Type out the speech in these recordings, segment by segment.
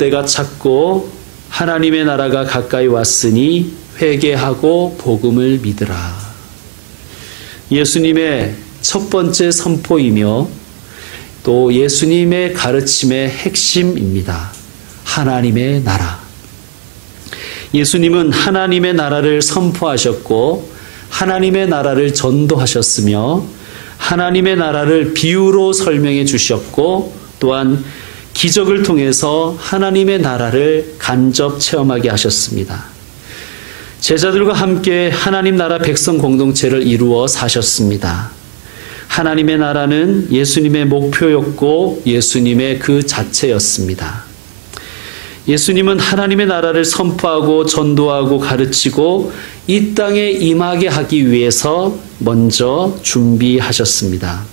때가 찼고 하나님의 나라가 가까이 왔으니 회개하고 복음을 믿으라. 예수님의 첫 번째 선포이며 또 예수님의 가르침의 핵심입니다. 하나님의 나라. 예수님은 하나님의 나라를 선포하셨고 하나님의 나라를 전도하셨으며 하나님의 나라를 비유로 설명해 주셨고 또한 기적을 통해서 하나님의 나라를 간접 체험하게 하셨습니다. 제자들과 함께 하나님 나라 백성 공동체를 이루어 사셨습니다. 하나님의 나라는 예수님의 목표였고 예수님의 그 자체였습니다. 예수님은 하나님의 나라를 선포하고 전도하고 가르치고 이 땅에 임하게 하기 위해서 먼저 준비하셨습니다.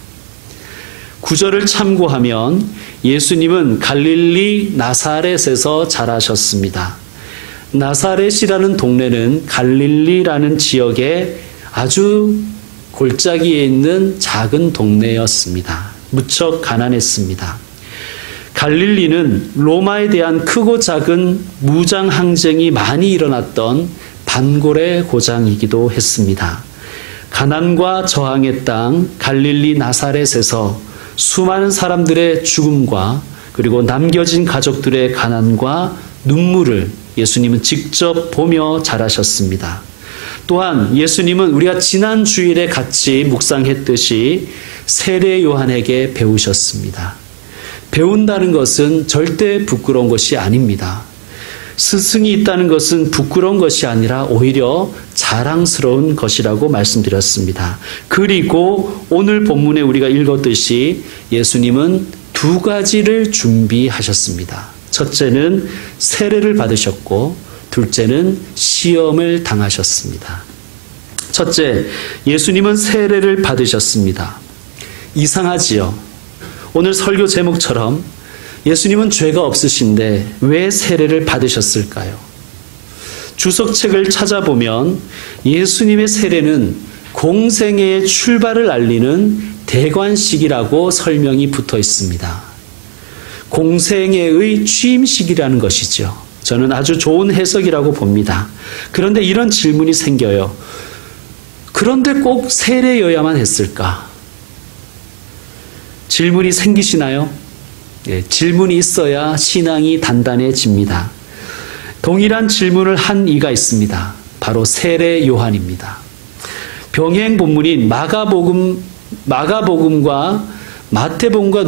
9절을 참고하면 예수님은 갈릴리 나사렛에서 자라셨습니다. 나사렛이라는 동네는 갈릴리라는 지역의 아주 골짜기에 있는 작은 동네였습니다. 무척 가난했습니다. 갈릴리는 로마에 대한 크고 작은 무장 항쟁이 많이 일어났던 반골의 고장이기도 했습니다. 가난과 저항의 땅 갈릴리 나사렛에서 수많은 사람들의 죽음과 그리고 남겨진 가족들의 가난과 눈물을 예수님은 직접 보며 자라셨습니다. 또한 예수님은 우리가 지난 주일에 같이 묵상했듯이 세례 요한에게 배우셨습니다. 배운다는 것은 절대 부끄러운 것이 아닙니다. 스승이 있다는 것은 부끄러운 것이 아니라 오히려 자랑스러운 것이라고 말씀드렸습니다. 그리고 오늘 본문에 우리가 읽었듯이 예수님은 두 가지를 준비하셨습니다. 첫째는 세례를 받으셨고 둘째는 시험을 당하셨습니다. 첫째, 예수님은 세례를 받으셨습니다. 이상하지요? 오늘 설교 제목처럼 예수님은 죄가 없으신데 왜 세례를 받으셨을까요? 주석책을 찾아보면 예수님의 세례는 공생애의 출발을 알리는 대관식이라고 설명이 붙어 있습니다. 공생애의 취임식이라는 것이죠. 저는 아주 좋은 해석이라고 봅니다. 그런데 이런 질문이 생겨요. 그런데 꼭 세례여야만 했을까? 질문이 생기시나요? 네, 질문이 있어야 신앙이 단단해집니다. 동일한 질문을 한 이가 있습니다. 바로 세례 요한입니다. 병행 본문인 마가복음과 마태복음과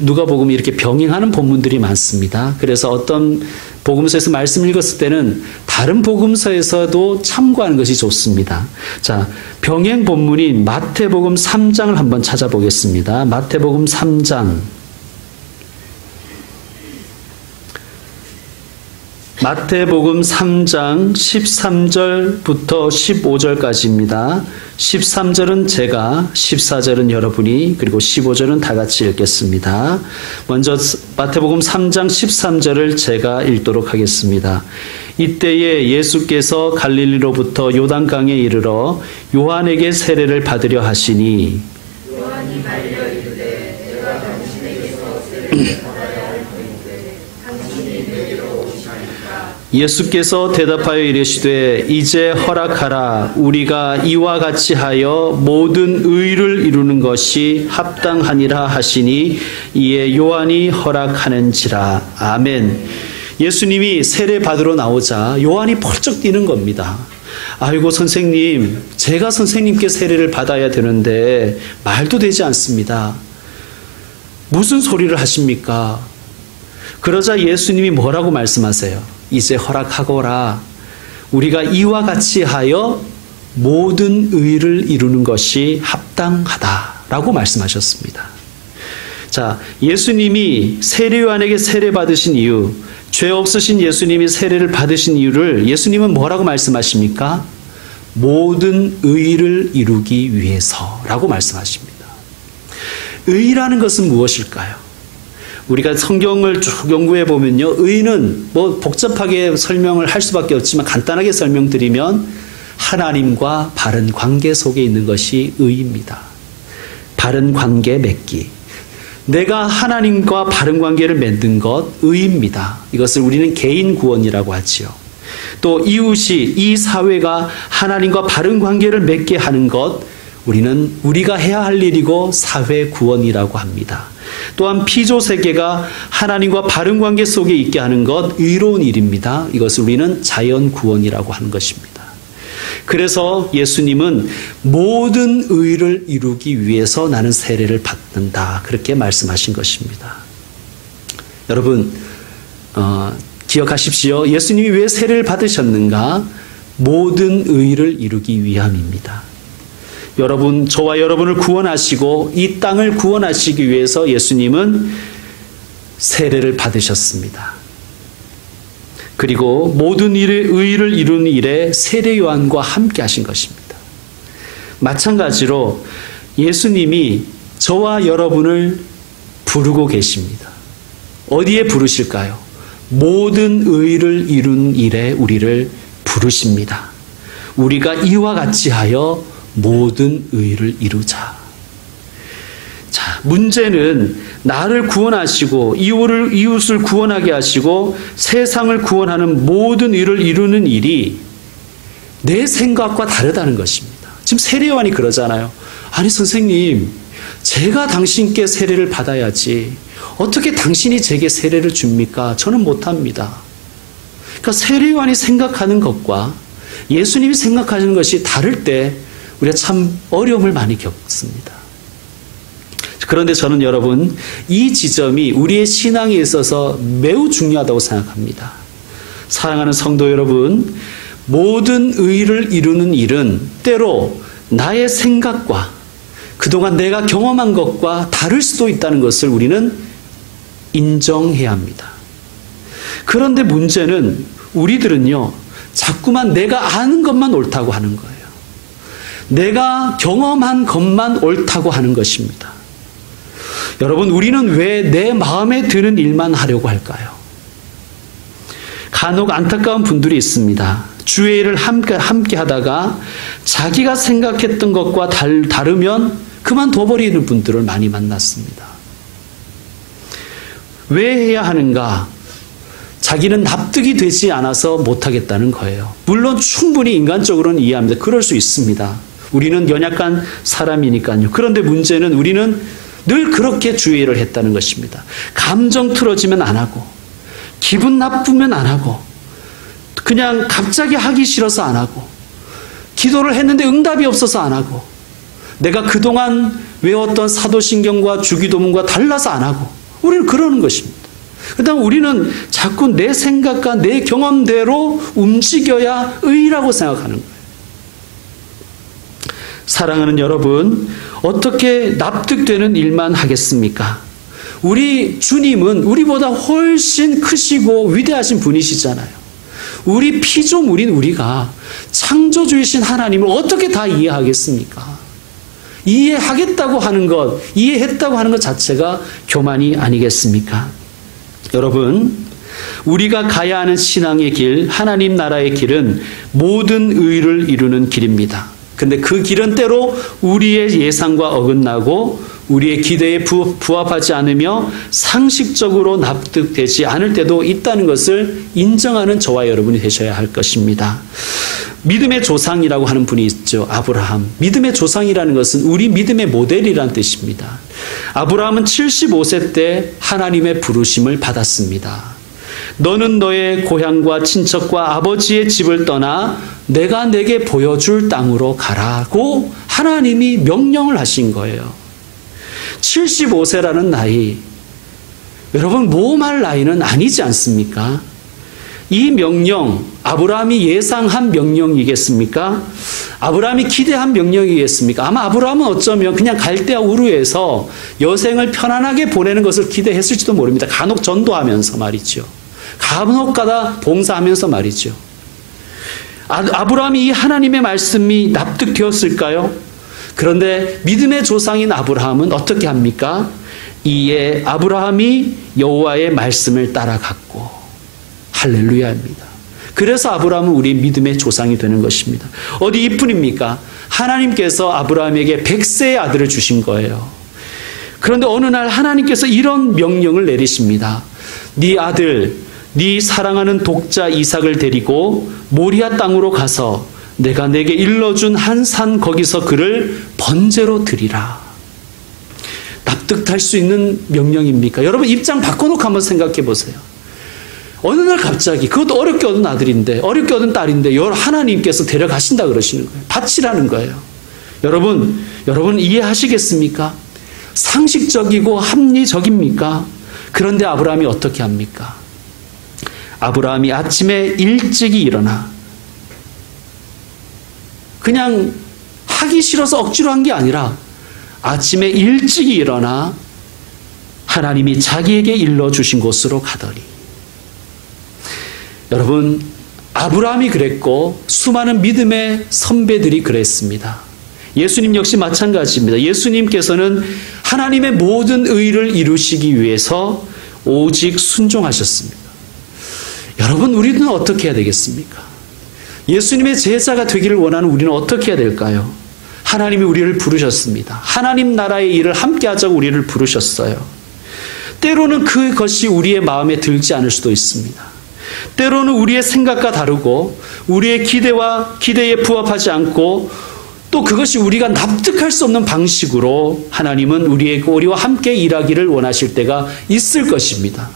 누가복음이 이렇게 병행하는 본문들이 많습니다. 그래서 어떤 복음서에서 말씀을 읽었을 때는 다른 복음서에서도 참고하는 것이 좋습니다. 자, 병행 본문인 마태복음 3장을 한번 찾아보겠습니다. 마태복음 3장. 마태복음 3장 13절부터 15절까지입니다. 13절은 제가, 14절은 여러분이, 그리고 15절은 다 같이 읽겠습니다. 먼저 마태복음 3장 13절을 제가 읽도록 하겠습니다. 이때에 예수께서 갈릴리로부터 요단강에 이르러 요한에게 세례를 받으려 하시니 요한이 말려 이르되 내가 당신에게서 세례를 받아야 할 터인데 당신이 내게로 오시나이까. 예수께서 대답하여 이르시되 이제 허락하라. 우리가 이와 같이 하여 모든 의를 이루는 것이 합당하니라 하시니 이에 요한이 허락하는지라. 아멘. 예수님이 세례 받으러 나오자 요한이 펄쩍 뛰는 겁니다. 아이고 선생님, 제가 선생님께 세례를 받아야 되는데 말도 되지 않습니다. 무슨 소리를 하십니까? 그러자 예수님이 뭐라고 말씀하세요? 이제 허락하거라. 우리가 이와 같이 하여 모든 의를 이루는 것이 합당하다라고 말씀하셨습니다. 자, 예수님이 세례 요한에게 세례 받으신 이유, 죄 없으신 예수님이 세례를 받으신 이유를 예수님은 뭐라고 말씀하십니까? 모든 의를 이루기 위해서라고 말씀하십니다. 의라는 것은 무엇일까요? 우리가 성경을 쭉 연구해 보면요, 의는 뭐 복잡하게 설명을 할 수밖에 없지만 간단하게 설명드리면 하나님과 바른 관계 속에 있는 것이 의입니다. 바른 관계 맺기. 내가 하나님과 바른 관계를 맺는 것 의입니다. 이것을 우리는 개인 구원이라고 하지요. 또 이웃이, 이 사회가 하나님과 바른 관계를 맺게 하는 것, 우리는 우리가 해야 할 일이고 사회 구원이라고 합니다. 또한 피조 세계가 하나님과 바른 관계 속에 있게 하는 것 의로운 일입니다. 이것을 우리는 자연 구원이라고 하는 것입니다. 그래서 예수님은 모든 의를 이루기 위해서 나는 세례를 받는다, 그렇게 말씀하신 것입니다. 여러분 기억하십시오. 예수님이 왜 세례를 받으셨는가? 모든 의를 이루기 위함입니다. 여러분, 저와 여러분을 구원하시고 이 땅을 구원하시기 위해서 예수님은 세례를 받으셨습니다. 그리고 모든 의를 이루는 일에 세례 요한과 함께 하신 것입니다. 마찬가지로 예수님이 저와 여러분을 부르고 계십니다. 어디에 부르실까요? 모든 의를 이루는 일에 우리를 부르십니다. 우리가 이와 같이 하여 모든 의를 이루자. 자, 문제는 나를 구원하시고 이웃을 구원하게 하시고 세상을 구원하는 모든 일을 이루는 일이 내 생각과 다르다는 것입니다. 지금 세례 요한이 그러잖아요. 아니 선생님, 제가 당신께 세례를 받아야지 어떻게 당신이 제게 세례를 줍니까? 저는 못합니다. 그러니까 세례 요한이 생각하는 것과 예수님이 생각하는 것이 다를 때 우리가 참 어려움을 많이 겪습니다. 그런데 저는 여러분, 이 지점이 우리의 신앙에 있어서 매우 중요하다고 생각합니다. 사랑하는 성도 여러분, 모든 의를 이루는 일은 때로 나의 생각과 그동안 내가 경험한 것과 다를 수도 있다는 것을 우리는 인정해야 합니다. 그런데 문제는 우리들은요, 자꾸만 내가 아는 것만 옳다고 하는 거예요. 내가 경험한 것만 옳다고 하는 것입니다. 여러분, 우리는 왜 내 마음에 드는 일만 하려고 할까요? 간혹 안타까운 분들이 있습니다. 주의 일을 함께 하다가 자기가 생각했던 것과 다르면 그만둬버리는 분들을 많이 만났습니다. 왜 해야 하는가? 자기는 납득이 되지 않아서 못하겠다는 거예요. 물론 충분히 인간적으로는 이해합니다. 그럴 수 있습니다. 우리는 연약한 사람이니까요. 그런데 문제는 우리는 늘 그렇게 주의를 했다는 것입니다. 감정 틀어지면 안 하고, 기분 나쁘면 안 하고, 그냥 갑자기 하기 싫어서 안 하고, 기도를 했는데 응답이 없어서 안 하고, 내가 그동안 외웠던 사도신경과 주기도문과 달라서 안 하고, 우리는 그러는 것입니다. 그다음 우리는 자꾸 내 생각과 내 경험대로 움직여야 의라고 생각하는 거예요. 사랑하는 여러분, 어떻게 납득되는 일만 하겠습니까? 우리 주님은 우리보다 훨씬 크시고 위대하신 분이시잖아요. 우리 피조물인 우리가 창조주이신 하나님을 어떻게 다 이해하겠습니까? 이해하겠다고 하는 것, 이해했다고 하는 것 자체가 교만이 아니겠습니까? 여러분, 우리가 가야 하는 신앙의 길, 하나님 나라의 길은 모든 의를 이루는 길입니다. 근데 그 길은 때로 우리의 예상과 어긋나고 우리의 기대에 부합하지 않으며 상식적으로 납득되지 않을 때도 있다는 것을 인정하는 저와 여러분이 되셔야 할 것입니다. 믿음의 조상이라고 하는 분이 있죠. 아브라함. 믿음의 조상이라는 것은 우리 믿음의 모델이라는 뜻입니다. 아브라함은 75세 때 하나님의 부르심을 받았습니다. 너는 너의 고향과 친척과 아버지의 집을 떠나 내가 내게 보여줄 땅으로 가라고 하나님이 명령을 하신 거예요. 75세라는 나이, 여러분 모험할 나이는 아니지 않습니까? 이 명령, 아브라함이 예상한 명령이겠습니까? 아브라함이 기대한 명령이겠습니까? 아마 아브라함은 어쩌면 그냥 갈대아 우르에서 여생을 편안하게 보내는 것을 기대했을지도 모릅니다. 간혹 전도하면서 말이죠. 간혹 가다 봉사하면서 말이죠. 아브라함이 이 하나님의 말씀이 납득되었을까요? 그런데 믿음의 조상인 아브라함은 어떻게 합니까? 이에 아브라함이 여호와의 말씀을 따라갔고, 할렐루야입니다. 그래서 아브라함은 우리 믿음의 조상이 되는 것입니다. 어디 이뿐입니까? 하나님께서 아브라함에게 100세의 아들을 주신 거예요. 그런데 어느 날 하나님께서 이런 명령을 내리십니다. 네 아들, 네 사랑하는 독자 이삭을 데리고 모리아 땅으로 가서 내가 내게 일러준 한 산 거기서 그를 번제로 드리라. 납득할 수 있는 명령입니까? 여러분 입장 바꿔놓고 한번 생각해 보세요. 어느 날 갑자기, 그것도 어렵게 얻은 아들인데, 어렵게 얻은 딸인데 하나님께서 데려가신다 그러시는 거예요. 바치라는 거예요. 여러분 이해하시겠습니까? 상식적이고 합리적입니까? 그런데 아브라함이 어떻게 합니까? 아브라함이 아침에 일찍이 일어나, 그냥 하기 싫어서 억지로 한 게 아니라 아침에 일찍이 일어나 하나님이 자기에게 일러주신 곳으로 가더니, 여러분 아브라함이 그랬고 수많은 믿음의 선배들이 그랬습니다. 예수님 역시 마찬가지입니다. 예수님께서는 하나님의 모든 의를 이루시기 위해서 오직 순종하셨습니다. 여러분 우리는 어떻게 해야 되겠습니까? 예수님의 제자가 되기를 원하는 우리는 어떻게 해야 될까요? 하나님이 우리를 부르셨습니다. 하나님 나라의 일을 함께 하자고 우리를 부르셨어요. 때로는 그것이 우리의 마음에 들지 않을 수도 있습니다. 때로는 우리의 생각과 다르고 우리의 기대에 부합하지 않고 또 그것이 우리가 납득할 수 없는 방식으로 하나님은 우리와 함께 일하기를 원하실 때가 있을 것입니다.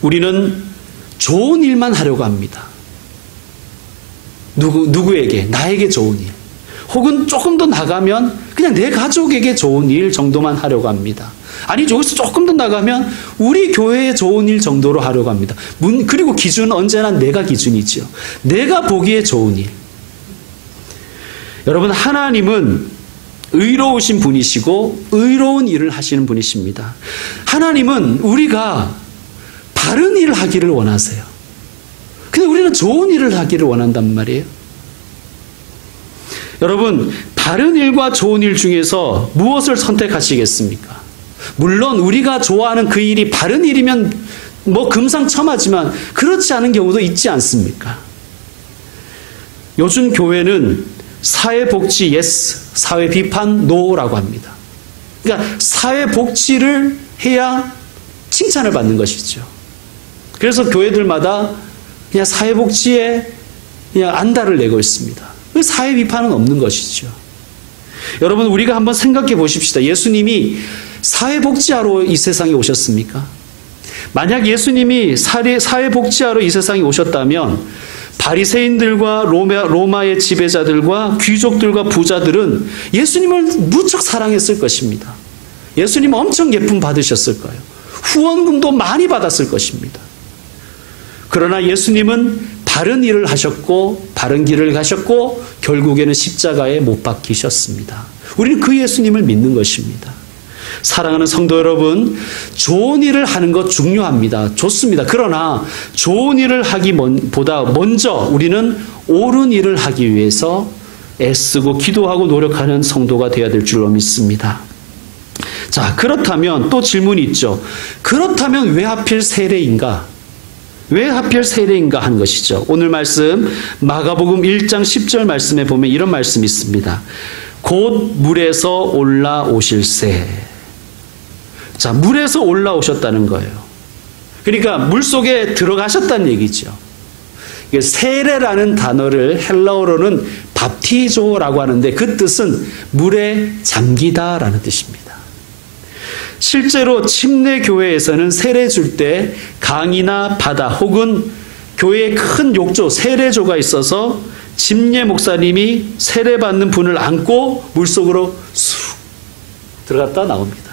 우리는 좋은 일만 하려고 합니다. 누구에게? 나에게 좋은 일. 혹은 조금 더 나가면 그냥 내 가족에게 좋은 일 정도만 하려고 합니다. 아니 여기서 조금 더 나가면 우리 교회에 좋은 일 정도로 하려고 합니다. 그리고 기준은 언제나 내가 기준이죠. 내가 보기에 좋은 일. 여러분 하나님은 의로우신 분이시고 의로운 일을 하시는 분이십니다. 하나님은 우리가 바른 일을 하기를 원하세요. 근데 우리는 좋은 일을 하기를 원한단 말이에요. 여러분 바른 일과 좋은 일 중에서 무엇을 선택하시겠습니까? 물론 우리가 좋아하는 그 일이 바른 일이면 금상첨화지만 그렇지 않은 경우도 있지 않습니까? 요즘 교회는 사회복지 yes, 사회비판 no라고 합니다. 그러니까 사회복지를 해야 칭찬을 받는 것이죠. 그래서 교회들마다 그냥 사회복지에 그냥 안달을 내고 있습니다. 사회비판은 없는 것이죠. 여러분 우리가 한번 생각해 보십시다. 예수님이 사회복지하러 이 세상에 오셨습니까? 만약 예수님이 사회복지하러 이 세상에 오셨다면 바리새인들과 로마의 지배자들과 귀족들과 부자들은 예수님을 무척 사랑했을 것입니다. 예수님 엄청 예쁨 받으셨을 거예요. 후원금도 많이 받았을 것입니다. 그러나 예수님은 바른 일을 하셨고 바른 길을 가셨고 결국에는 십자가에 못 박히셨습니다. 우리는 그 예수님을 믿는 것입니다. 사랑하는 성도 여러분, 좋은 일을 하는 것 중요합니다. 좋습니다. 그러나 좋은 일을 하기보다 먼저 우리는 옳은 일을 하기 위해서 애쓰고 기도하고 노력하는 성도가 되어야 될 줄로 믿습니다. 자, 그렇다면 또 질문이 있죠. 그렇다면 왜 하필 세례인가? 왜 하필 세례인가 하는 것이죠. 오늘 말씀 마가복음 1장 10절 말씀에 보면 이런 말씀이 있습니다. 곧 물에서 올라오실세. 자, 물에서 올라오셨다는 거예요. 그러니까 물속에 들어가셨다는 얘기죠. 세례라는 단어를 헬라어로는 밥티조라고 하는데 그 뜻은 물에 잠기다라는 뜻입니다. 실제로 침례 교회에서는 세례 줄 때 강이나 바다 혹은 교회에 큰 욕조, 세례조가 있어서 침례 목사님이 세례받는 분을 안고 물속으로 쑥 들어갔다 나옵니다.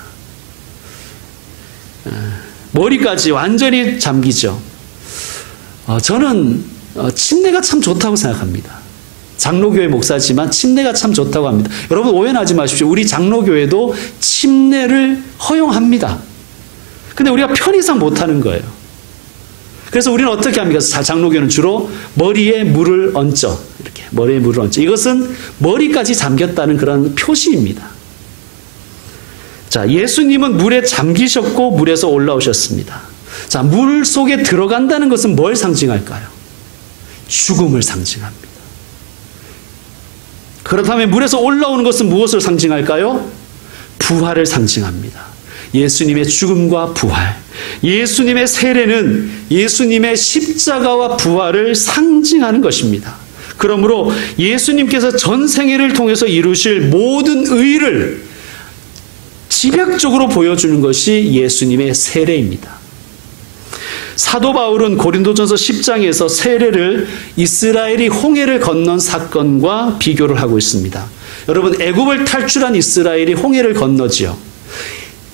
머리까지 완전히 잠기죠. 저는 침례가 참 좋다고 생각합니다. 장로교회 목사지만 침례가 참 좋다고 합니다. 여러분 오해하지 마십시오. 우리 장로교회도 침례를 허용합니다. 근데 우리가 편의상 못하는 거예요. 그래서 우리는 어떻게 합니까? 장로교회는 주로 머리에 물을 얹죠. 이렇게 머리에 물을 얹죠. 이것은 머리까지 잠겼다는 그런 표시입니다. 자, 예수님은 물에 잠기셨고 물에서 올라오셨습니다. 자, 물 속에 들어간다는 것은 뭘 상징할까요? 죽음을 상징합니다. 그렇다면 물에서 올라오는 것은 무엇을 상징할까요? 부활을 상징합니다. 예수님의 죽음과 부활. 예수님의 세례는 예수님의 십자가와 부활을 상징하는 것입니다. 그러므로 예수님께서 전생애를 통해서 이루실 모든 의를 집약적으로 보여주는 것이 예수님의 세례입니다. 사도 바울은 고린도전서 10장에서 세례를 이스라엘이 홍해를 건넌 사건과 비교를 하고 있습니다. 여러분, 애굽을 탈출한 이스라엘이 홍해를 건너지요.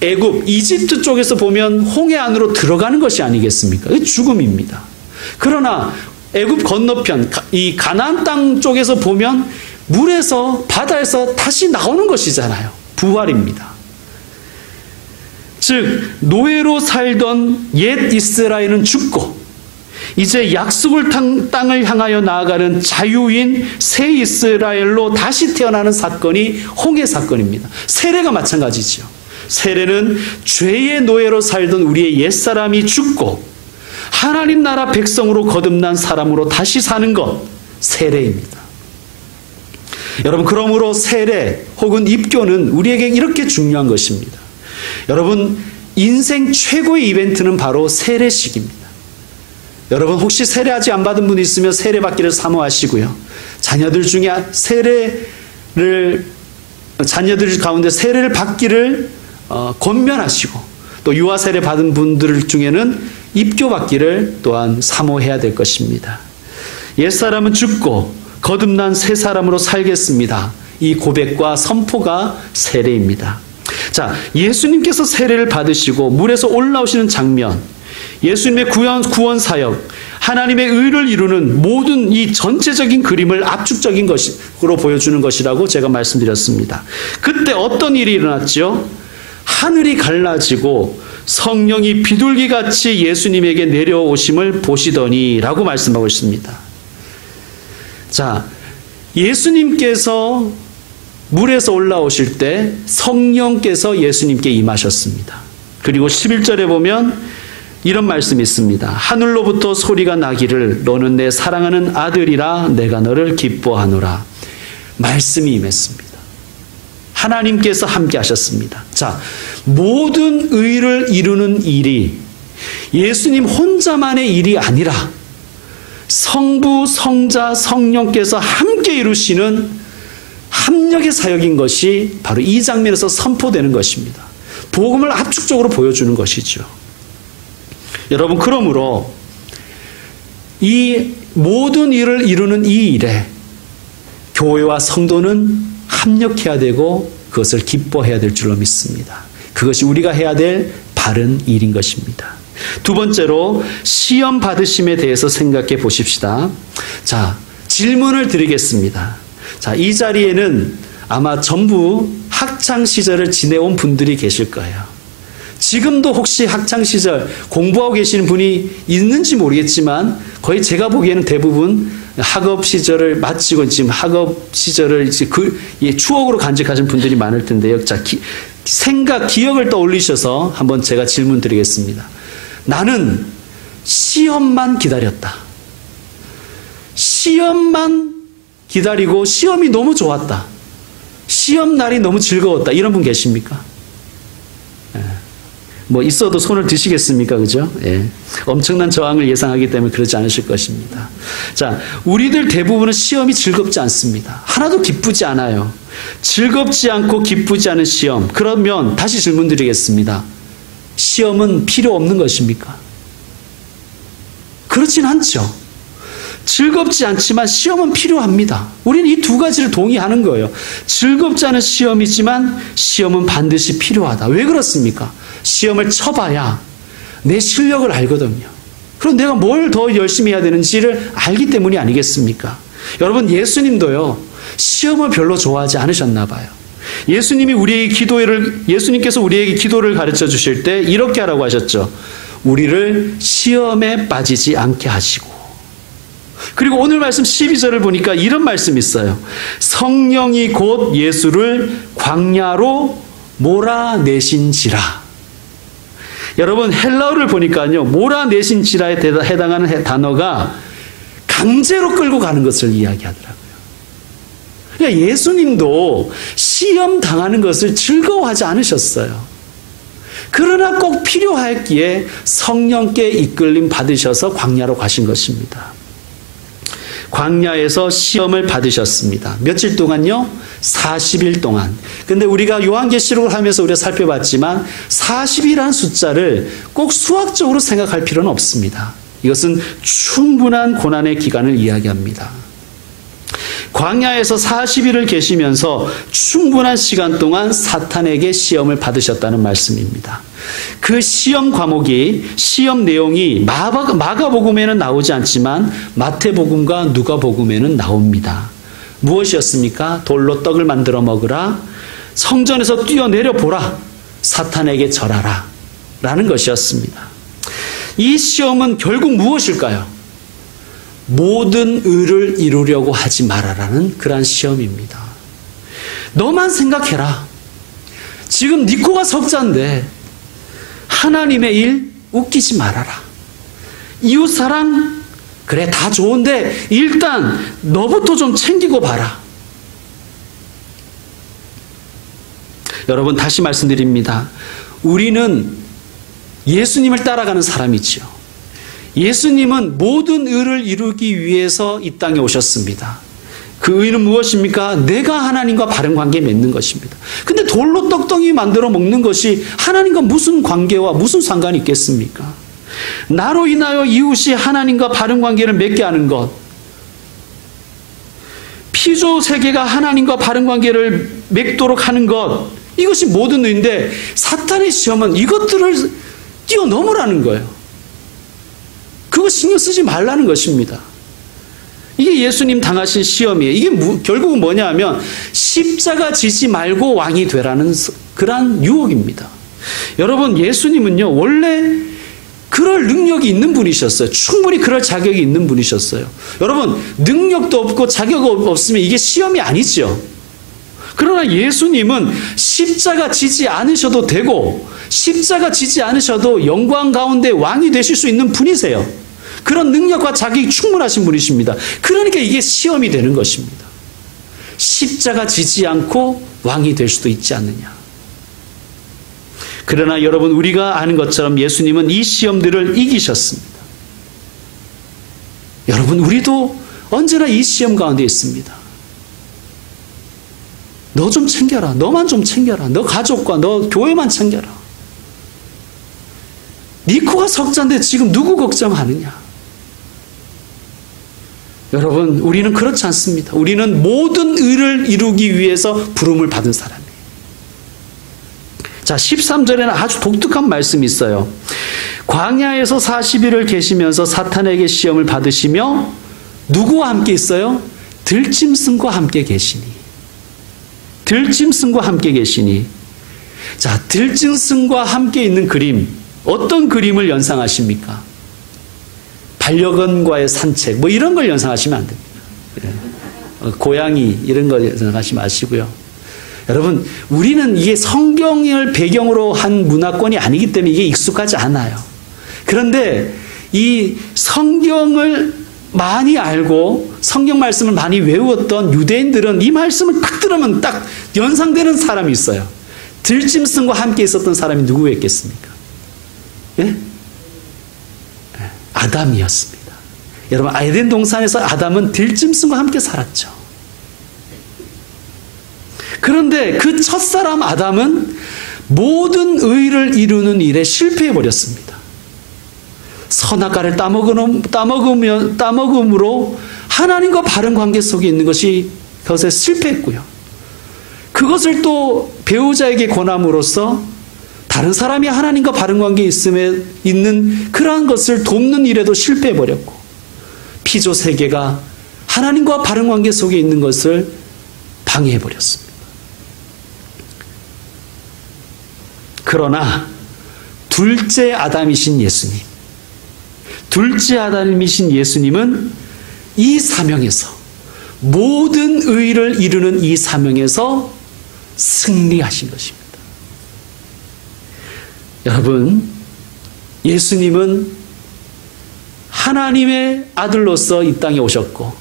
애굽, 이집트 쪽에서 보면 홍해 안으로 들어가는 것이 아니겠습니까? 그게 죽음입니다. 그러나 애굽 건너편, 이 가나안 땅 쪽에서 보면 물에서, 바다에서 다시 나오는 것이잖아요. 부활입니다. 즉, 노예로 살던 옛 이스라엘은 죽고 이제 약속을 땅을 향하여 나아가는 자유인 새 이스라엘로 다시 태어나는 사건이 홍해 사건입니다. 세례가 마찬가지죠. 세례는 죄의 노예로 살던 우리의 옛사람이 죽고 하나님 나라 백성으로 거듭난 사람으로 다시 사는 것, 세례입니다. 여러분, 그러므로 세례 혹은 입교는 우리에게 이렇게 중요한 것입니다. 여러분, 인생 최고의 이벤트는 바로 세례식입니다. 여러분, 혹시 세례 아직 안 받은 분이 있으면 세례 받기를 사모하시고요. 자녀들 가운데 세례를 받기를 권면하시고, 또 유아 세례 받은 분들 중에는 입교 받기를 또한 사모해야 될 것입니다. 옛사람은 죽고 거듭난 새 사람으로 살겠습니다. 이 고백과 선포가 세례입니다. 자, 예수님께서 세례를 받으시고 물에서 올라오시는 장면, 예수님의 구원 사역, 하나님의 의를 이루는 모든 이 전체적인 그림을 압축적인 것으로 보여주는 것이라고 제가 말씀드렸습니다. 그때 어떤 일이 일어났죠? 하늘이 갈라지고 성령이 비둘기같이 예수님에게 내려오심을 보시더니 라고 말씀하고 있습니다. 자, 예수님께서 물에서 올라오실 때 성령께서 예수님께 임하셨습니다. 그리고 11절에 보면 이런 말씀이 있습니다. 하늘로부터 소리가 나기를 너는 내 사랑하는 아들이라 내가 너를 기뻐하노라. 말씀이 임했습니다. 하나님께서 함께 하셨습니다. 자, 모든 의를 이루는 일이 예수님 혼자만의 일이 아니라 성부, 성자, 성령께서 함께 이루시는 합력의 사역인 것이 바로 이 장면에서 선포되는 것입니다. 복음을 압축적으로 보여주는 것이죠. 여러분, 그러므로 이 모든 일을 이루는 이 일에 교회와 성도는 합력해야 되고 그것을 기뻐해야 될 줄로 믿습니다. 그것이 우리가 해야 될 바른 일인 것입니다. 두 번째로 시험 받으심에 대해서 생각해 보십시다. 자, 질문을 드리겠습니다. 자, 이 자리에는 아마 전부 학창시절을 지내온 분들이 계실 거예요. 지금도 혹시 학창시절 공부하고 계시는 분이 있는지 모르겠지만 거의 제가 보기에는 대부분 학업 시절을 마치고 지금 학업 시절을 이제 추억으로 간직하신 분들이 많을 텐데요. 자, 기억을 떠올리셔서 한번 제가 질문 드리겠습니다. 나는 시험만 기다렸다. 시험만 기다리고 시험이 너무 좋았다. 시험 날이 너무 즐거웠다. 이런 분 계십니까? 뭐 있어도 손을 드시겠습니까? 그죠? 예. 엄청난 저항을 예상하기 때문에 그러지 않으실 것입니다. 자, 우리들 대부분은 시험이 즐겁지 않습니다. 하나도 기쁘지 않아요. 즐겁지 않고 기쁘지 않은 시험. 그러면 다시 질문 드리겠습니다. 시험은 필요 없는 것입니까? 그렇진 않죠. 즐겁지 않지만 시험은 필요합니다. 우리는 이 두 가지를 동의하는 거예요. 즐겁지 않은 시험이지만 시험은 반드시 필요하다. 왜 그렇습니까? 시험을 쳐봐야 내 실력을 알거든요. 그럼 내가 뭘 더 열심히 해야 되는지를 알기 때문이 아니겠습니까? 여러분, 예수님도요, 시험을 별로 좋아하지 않으셨나 봐요. 예수님께서 우리에게 기도를 가르쳐 주실 때 이렇게 하라고 하셨죠. 우리를 시험에 빠지지 않게 하시고. 그리고 오늘 말씀 12절을 보니까 이런 말씀이 있어요. 성령이 곧 예수를 광야로 몰아내신지라. 여러분, 헬라어를 보니까요, 몰아내신지라에 해당하는 단어가 강제로 끌고 가는 것을 이야기하더라고요. 그러니까 예수님도 시험 당하는 것을 즐거워하지 않으셨어요. 그러나 꼭 필요했기에 성령께 이끌림 받으셔서 광야로 가신 것입니다. 광야에서 시험을 받으셨습니다. 며칠 동안요? 40일 동안. 근데 우리가 요한계시록을 하면서 우리가 살펴봤지만 40이라는 숫자를 꼭 수학적으로 생각할 필요는 없습니다. 이것은 충분한 고난의 기간을 이야기합니다. 광야에서 40일을 계시면서 충분한 시간 동안 사탄에게 시험을 받으셨다는 말씀입니다. 그 시험 과목이, 시험 내용이 마가복음에는 나오지 않지만 마태복음과 누가복음에는 나옵니다. 무엇이었습니까? 돌로 떡을 만들어 먹으라, 성전에서 뛰어내려 보라, 사탄에게 절하라 라는 것이었습니다. 이 시험은 결국 무엇일까요? 모든 의를 이루려고 하지 말아라는 그러한 시험입니다. 너만 생각해라. 지금 네 코가 석자인데 하나님의 일 웃기지 말아라. 이웃사랑 그래 다 좋은데 일단 너부터 좀 챙기고 봐라. 여러분 다시 말씀드립니다. 우리는 예수님을 따라가는 사람이지요. 예수님은 모든 의를 이루기 위해서 이 땅에 오셨습니다. 그 의는 무엇입니까? 내가 하나님과 바른 관계 맺는 것입니다. 근데 돌로 떡덩이 만들어 먹는 것이 하나님과 무슨 관계와 무슨 상관이 있겠습니까? 나로 인하여 이웃이 하나님과 바른 관계를 맺게 하는 것, 피조 세계가 하나님과 바른 관계를 맺도록 하는 것, 이것이 모든 의인데 사탄의 시험은 이것들을 뛰어넘으라는 거예요. 그거 신경 쓰지 말라는 것입니다. 이게 예수님 당하신 시험이에요. 이게 결국은 뭐냐 하면 십자가 지지 말고 왕이 되라는 그러한 유혹입니다. 여러분 예수님은요 원래 그럴 능력이 있는 분이셨어요. 충분히 그럴 자격이 있는 분이셨어요. 여러분 능력도 없고 자격 없으면 이게 시험이 아니죠. 그러나 예수님은 십자가 지지 않으셔도 되고 십자가 지지 않으셔도 영광 가운데 왕이 되실 수 있는 분이세요. 그런 능력과 자격이 충분하신 분이십니다. 그러니까 이게 시험이 되는 것입니다. 십자가 지지 않고 왕이 될 수도 있지 않느냐. 그러나 여러분 우리가 아는 것처럼 예수님은 이 시험들을 이기셨습니다. 여러분 우리도 언제나 이 시험 가운데 있습니다. 너 좀 챙겨라. 너만 좀 챙겨라. 너 가족과 너 교회만 챙겨라. 네 코가 석자인데 지금 누구 걱정하느냐? 여러분 우리는 그렇지 않습니다. 우리는 모든 의를 이루기 위해서 부름을 받은 사람이에요. 자 13절에는 아주 독특한 말씀이 있어요. 광야에서 40일을 계시면서 사탄에게 시험을 받으시며 누구와 함께 있어요? 들짐승과 함께 계시니. 들짐승과 함께 계시니. 자 들짐승과 함께 있는 그림, 어떤 그림을 연상하십니까? 반려견과의 산책 뭐 이런 걸 연상하시면 안 됩니다. 고양이 이런 걸 연상하지 마시고요. 여러분 우리는 이게 성경을 배경으로 한 문화권이 아니기 때문에 이게 익숙하지 않아요. 그런데 이 성경을 많이 알고 성경 말씀을 많이 외웠던 유대인들은 이 말씀을 딱 들으면 딱 연상되는 사람이 있어요. 들짐승과 함께 있었던 사람이 누구였겠습니까? 예? 아담이었습니다. 여러분 에덴 동산에서 아담은 들짐승과 함께 살았죠. 그런데 그 첫사람 아담은 모든 의를 이루는 일에 실패해버렸습니다. 선악과를 따먹음으로 하나님과 바른 관계 속에 있는 것이 그것에 실패했고요. 그것을 또 배우자에게 권함으로써 다른 사람이 하나님과 바른 관계에 있는 그러한 것을 돕는 일에도 실패해버렸고 피조 세계가 하나님과 바른 관계 속에 있는 것을 방해해버렸습니다. 그러나 둘째 아담이신 예수님은 이 사명에서 모든 의를 이루는 이 사명에서 승리하신 것입니다. 여러분, 예수님은 하나님의 아들로서 이 땅에 오셨고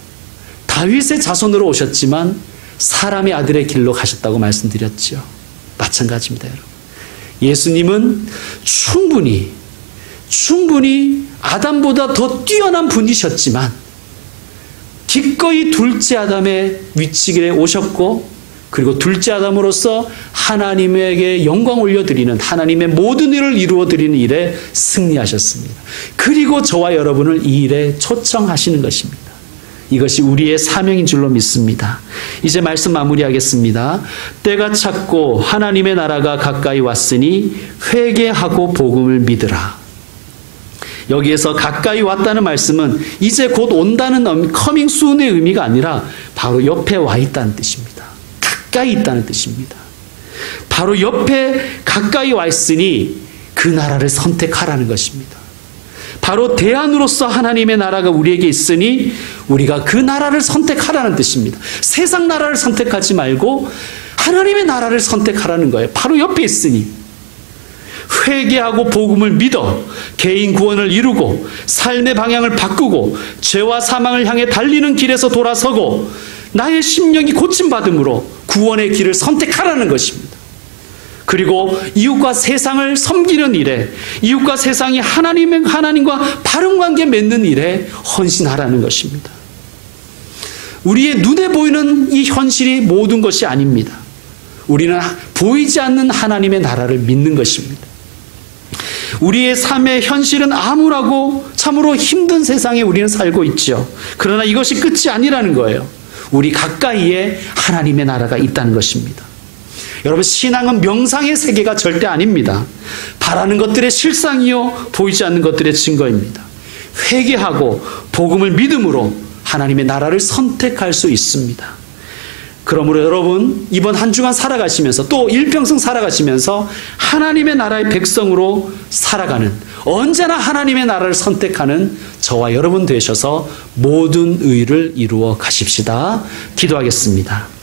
다윗의 자손으로 오셨지만 사람의 아들의 길로 가셨다고 말씀드렸죠. 마찬가지입니다, 여러분. 예수님은 충분히 아담보다 더 뛰어난 분이셨지만 기꺼이 둘째 아담의 위치에 오셨고, 그리고 둘째 아담으로서 하나님에게 영광 올려드리는, 하나님의 모든 일을 이루어드리는 일에 승리하셨습니다. 그리고 저와 여러분을 이 일에 초청하시는 것입니다. 이것이 우리의 사명인 줄로 믿습니다. 이제 말씀 마무리하겠습니다. 때가 찼고 하나님의 나라가 가까이 왔으니 회개하고 복음을 믿으라. 여기에서 가까이 왔다는 말씀은 이제 곧 온다는 coming soon의 의미가 아니라 바로 옆에 와 있다는 뜻입니다. 가까이 있다는 뜻입니다. 바로 옆에 가까이 와 있으니 그 나라를 선택하라는 것입니다. 바로 대안으로서 하나님의 나라가 우리에게 있으니 우리가 그 나라를 선택하라는 뜻입니다. 세상 나라를 선택하지 말고 하나님의 나라를 선택하라는 거예요. 바로 옆에 있으니. 회개하고 복음을 믿어 개인 구원을 이루고 삶의 방향을 바꾸고 죄와 사망을 향해 달리는 길에서 돌아서고 나의 심령이 고침받음으로 구원의 길을 선택하라는 것입니다. 그리고 이웃과 세상을 섬기는 일에, 이웃과 세상이 하나님과 바른 관계 맺는 일에 헌신하라는 것입니다. 우리의 눈에 보이는 이 현실이 모든 것이 아닙니다. 우리는 보이지 않는 하나님의 나라를 믿는 것입니다. 우리의 삶의 현실은 암울하고 참으로 힘든 세상에 우리는 살고 있죠. 그러나 이것이 끝이 아니라는 거예요. 우리 가까이에 하나님의 나라가 있다는 것입니다. 여러분, 신앙은 명상의 세계가 절대 아닙니다. 바라는 것들의 실상이요 보이지 않는 것들의 증거입니다. 회개하고 복음을 믿음으로 하나님의 나라를 선택할 수 있습니다. 그러므로 여러분, 이번 한 주간 살아가시면서 또 일평생 살아가시면서 하나님의 나라의 백성으로 살아가는, 언제나 하나님의 나라를 선택하는 저와 여러분 되셔서 모든 의를 이루어 가십시다. 기도하겠습니다.